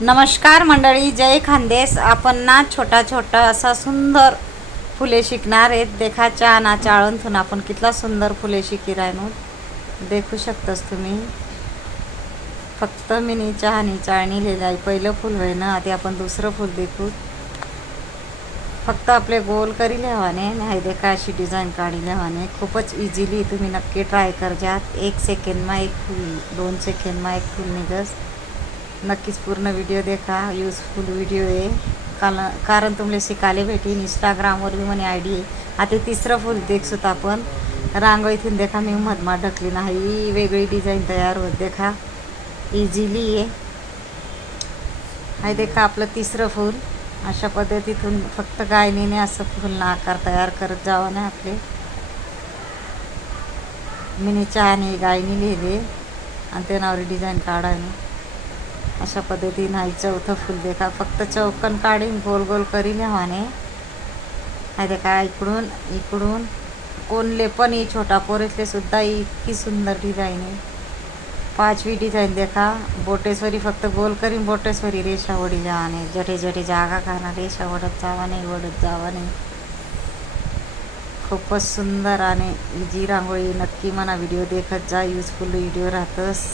नमस्कार मंडळी, जय खानदेश. आपण ना छोटा छोटा असा सुंदर फुले शिकणार आहेत. देखा चाना चाळून आपण कितला सुंदर फुले शिकी राहणू देखू शकतास तुम्ही. फक्त मिनी चहानी चाळणी लिहिलं आहे. पहिलं फुल होय ना, आधी आपण दुसरं फुल देखू. फक्त आपले गोल करी लिहावाने नाही. देखा अशी डिझाईन काढी लिहावाने खूपच इझिली तुम्ही नक्की ट्राय करजात. 1 सेकंडमा एक फुल, 2 सेकंडमा एक फुल निघस. नक्कीच पूर्ण व्हिडिओ देखा. यूजफुल व्हिडिओ आहे. कारण तुम्हाला शिकायला भेटीन. इंस्टाग्रामवर मी म्हणे ID आहे. आता तिसरं फुल देखसुत आपण रांगोळीतून देखा मी मधमा ढकली नाही. वेगळी डिझाईन तयार होत देखा इझिली आहे. हाय देखा आपलं तिसरं फूल. अशा पद्धतीतून फक्त गायनीने असं फुलना आकार तयार करत जावं ना. आपले मिनी चहाने गायनी लिहिले आणि त्यानावर डिझाईन काढायला अशा पद्धतीने. आहे चौथं फुल देखा. फक्त चौकन काढीन गोल गोल करी लिहावाने. आहे देखा इकडून इकडून कोणले पण ही छोटा पोरेसले सुद्धा इतकी सुंदर डिझाईन आहे. 5वी डिझाईन देखा. बोटेश्वरी फक्त गोल करीन बोटेश्वरी रेषा वडी जावाने. जठे जठे जागा खाना रेषा वडत जावाने खूपच सुंदर आणि इजी रांगोळी. नक्की म्हणा व्हिडिओ देखत जा. यूजफुल व्हिडिओ राहतस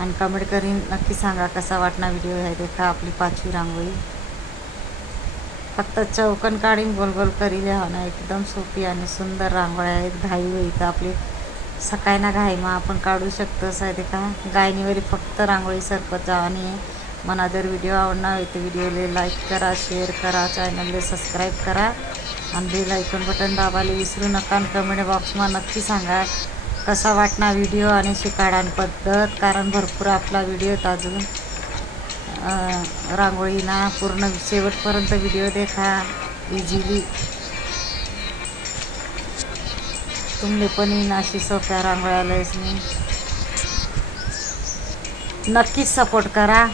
आणि कमेंट करीन नक्की सांगा कसा वाटणार व्हिडिओ. आहे देखा आपली 5वी रांगोळी. फक्त चौकन काढीन गोल गोल करी लिहावं. एकदम सोपी आणि सुंदर रांगोळ्या आहेत. घाई होई तर आपली सकाळी ना घाई मग आपण काढू शकतोस. आहे देखा गायनीवरी फक्त रांगोळी सरपत जावानी आहे. मला जर व्हिडिओ आवडणार आहे तर व्हिडिओला लाईक करा, शेअर करा, चॅनलला सबस्क्राईब करा आणि बेल आयकॉन बटन दाबायला विसरू नका. आणि कमेंट बॉक्समा नक्की सांगा कसा वाटणार व्हिडिओ आणि शिकाडान पद्धत. कारण भरपूर आपला व्हिडिओ अजून रांगोळीना पूर्ण शेवटपर्यंत व्हिडिओ देखा इझिली. तुमले पण येईन अशी सोप्या रांगोळ्यालाच मी. नक्कीच सपोर्ट करा.